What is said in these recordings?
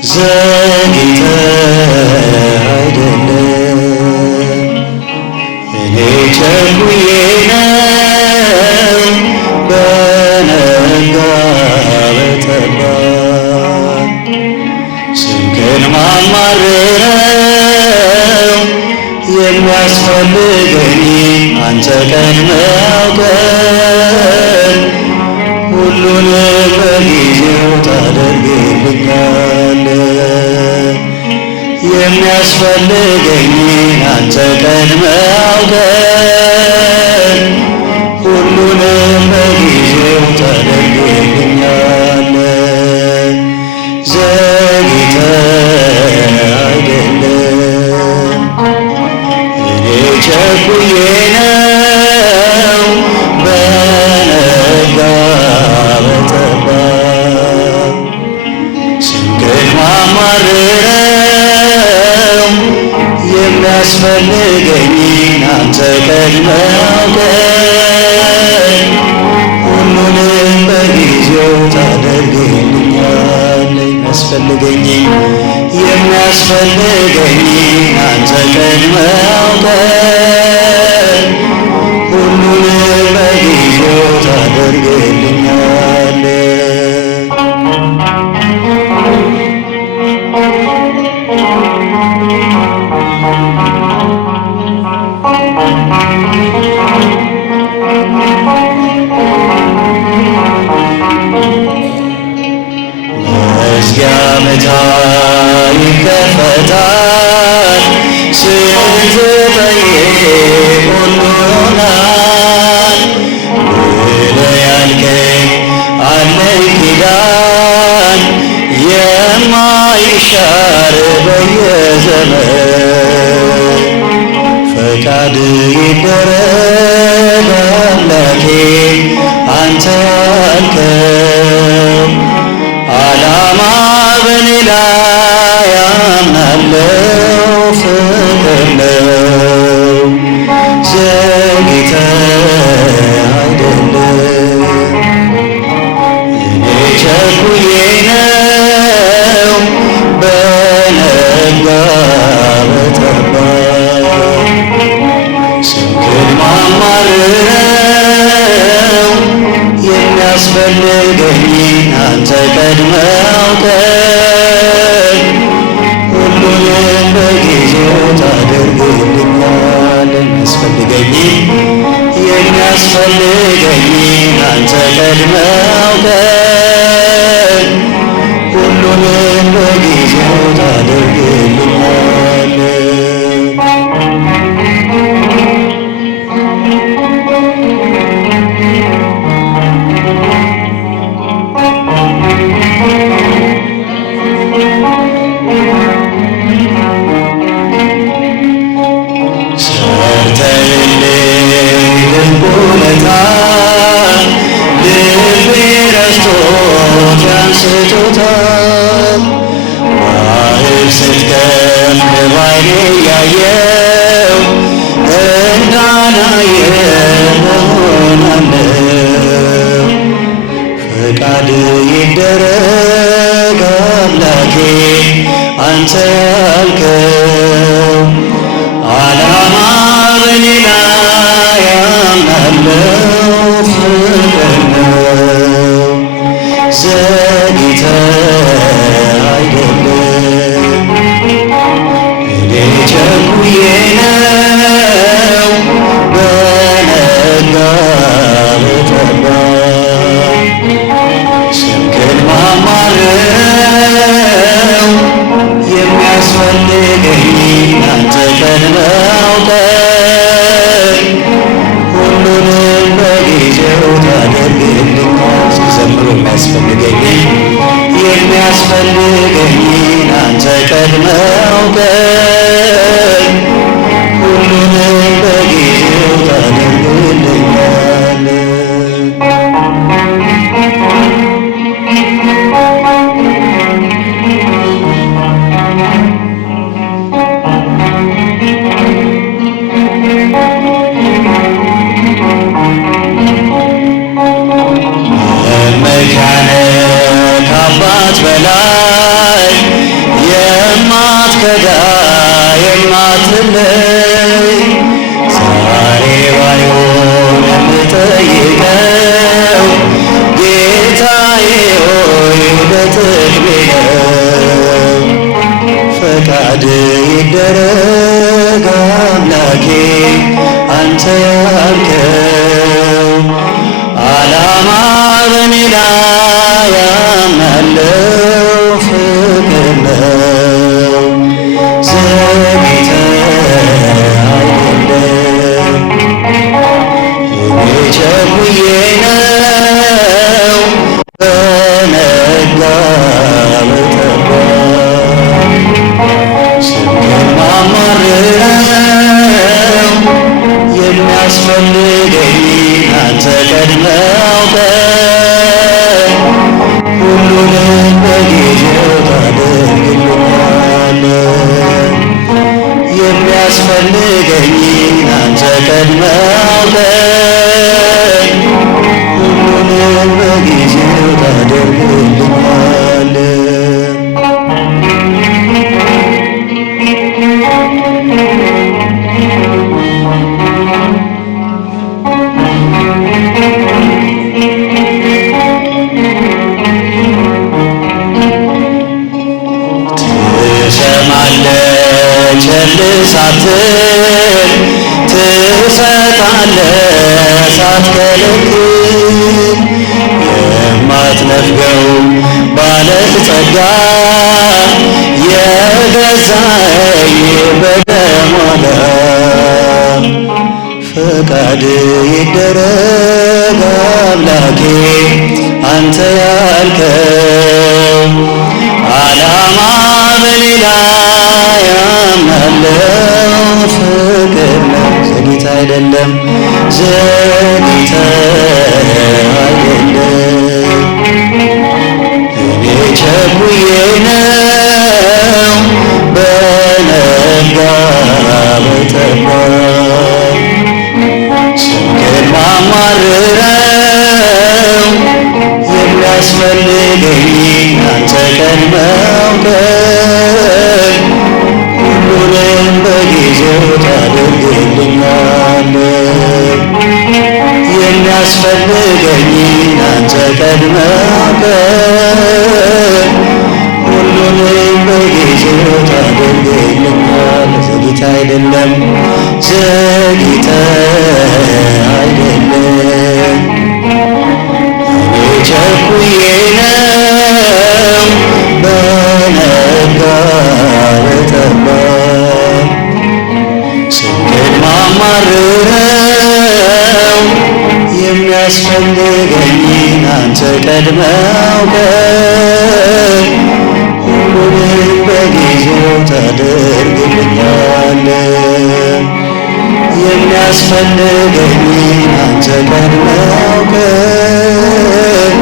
ዘግይተህ አይደለም እኔ ቸኩዬ ነው በነጋ በጠባ ስምህን ማማርረው የሚያስፈልገኝ አንተ ቀድመህ አውቀህ ሁሉንም በጊዜው ታደርግልኛለህ። የሚያስፈልገኝን አንተ ቀድመህ አውቀህ ሁሉንም በጊዜው ታደርግልኛለህ። ዘግይተህ አይደለም እኔ ቸኩዬ ነው በነጋ በጠባ ስምህን ማማርረው የሚያስፈልገኝን አንተ ቀድመህ አውቀህ ሁሉንም በጊዜው ታደርግልኛለህ። የሚያስፈልገኝን አንተ ቀድመህ አውቀህ ሁሉንም በጊዜው ታደርግልኛለህ። መዝጊያ መታ ይከፈታል ስትጠይቅ ሁሉ ይሆናል ብለህ ያልከኝ አለኝ ኪዳን የማይሻር በየዘመን ፈቃድ ይደረግ አምላኬ አንተ ያልከው ዓላማ በኔ ላይ አምናለው ፍቅር ነው። ዘግይተህ አይደለም እኔ ቸኩዬ ነው በነጋ በጠባ ስምህን ማማርረው የሚያስፈልገኝን አንተ ቀድመህ አውቀህ ሁሉንም በጊዜው ታደርግልኛለህ። የሚያስፈልገኝን አንተ ቀድመህ አውቀህ ሁሉንም በጊዜው ታደርግልኛለህ። ልቤ ረስቶት ያን ስጦታ ባህር ስትከፍል ባይኔ እያየው እንዳላየ እሆናለሁ። ፈቃድ ይደረግ አምላኬ አንተ ያልከው ዓላማ በኔ ላይ አምናለው ፍቅር ነው። ዘግይተህ አይደለም እኔ ቸኩዬ ነው በነጋ በጠባ ስምህን ማማርረው የሚያስፈልገኝን አንተ ቀድመህ አውቀህ ሁሉንም በጊዜው ታደርግልኛለህ። ሲዘምሩ የሚያስፈልገኝን የማትከዳ የማትለይ ዛሬ ባይሆን የምጠይቀው ጌታዬ ሆይ ለጥቅሜ ነው። ፈቃድ ይደረግ አምላኬ አንተ ያልከው ዓላማ በኔ ላይ ያምናለው ፍቅር ነው። ዘግይተህ አይደለም እኔ ቸኩዬ ነው በነጋ በጠባ ስምህን ማማርረው የሚያስፈልገኝ አንተ ቀድመህ አውቀህ ሁሉንም በጊዜው ታደርግልኛለህ። የሚያስፈልገኝ አንተ ቀድመህ አውቀህ ሁሉንም በጊዜው ታደርግልኛለህ። ትሰማለህ ቸል ሳትል ትሰጣለህ ሳትከለክል የማትነፍገው ባለጸጋ የገዛኸኝ በደም ዋጋ ፈቃድ ይደረግ አምላኬ አንተ ያልከው ዓላማ በኔ ላይ ያምናለው ፍቅር ነው። ዘግይተህ አይደለም ዘግይተህ አይደለም እኔ ቸኩዬ ነው በነጋ በጠባ ስምህን ማማርረው የሚያስፈልገኝ አንተ ቀድመህ አውቀህ ሁሉንም በጊዜው ታደርግልኛለህ። የሚያስፈልገኝ አንተ ቀድመህ አውቀህ ሁሉንም በጊዜው ታደርግልኛለህ። ዘግይተህ አይደለም ዘግይተህ አይደለም እኔ ቸኩዬ ነው በነጋ በጠባ ስምህን ማማርረው የሚያስፈልገኝ አንተ ቀድመህ አውቀህ ሁሉንም በጊዜው ታደርግልኛለህ። የሚያስፈልገኝ አንተ ቀድመህ አውቀህ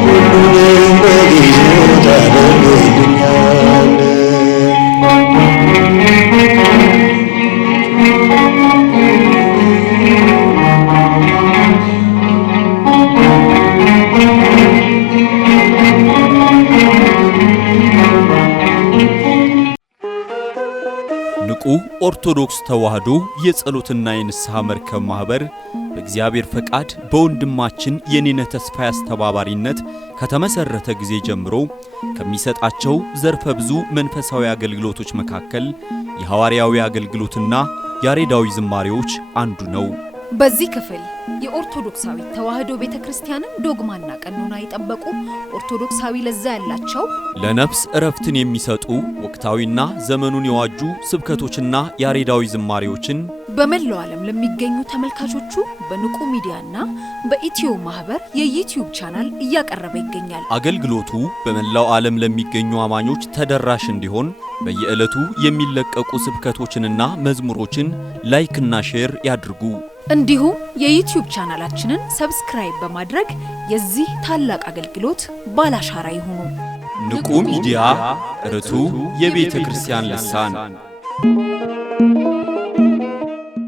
ሁሉንም በጊዜው ታደርግልኛለህ። ንቁ ኦርቶዶክስ ተዋሕዶ የጸሎትና የንስሐ መርከብ ማኅበር በእግዚአብሔር ፈቃድ በወንድማችን የኔነህ ተስፋዬ አስተባባሪነት ከተመሠረተ ጊዜ ጀምሮ ከሚሰጣቸው ዘርፈ ብዙ መንፈሳዊ አገልግሎቶች መካከል የሐዋርያዊ አገልግሎትና ያሬዳዊ ዝማሬዎች አንዱ ነው። በዚህ ክፍል የኦርቶዶክሳዊ ተዋሕዶ ቤተክርስቲያንን ዶግማና ቀኖና የጠበቁ ኦርቶዶክሳዊ ለዛ ያላቸው ለነፍስ እረፍትን የሚሰጡ ወቅታዊና ዘመኑን የዋጁ ስብከቶችና ያሬዳዊ ዝማሬዎችን በመላው ዓለም ለሚገኙ ተመልካቾቹ በንቁ ሚዲያና በኢትዮ ማህበር የዩቲዩብ ቻናል እያቀረበ ይገኛል። አገልግሎቱ በመላው ዓለም ለሚገኙ አማኞች ተደራሽ እንዲሆን በየዕለቱ የሚለቀቁ ስብከቶችንና መዝሙሮችን ላይክና ሼር ያድርጉ። እንዲሁም የዩቲዩብ ቻናላችንን ሰብስክራይብ በማድረግ የዚህ ታላቅ አገልግሎት ባላሻራ ይሁኑ። ንቁ ሚዲያ ርቱ የቤተ ክርስቲያን ልሳን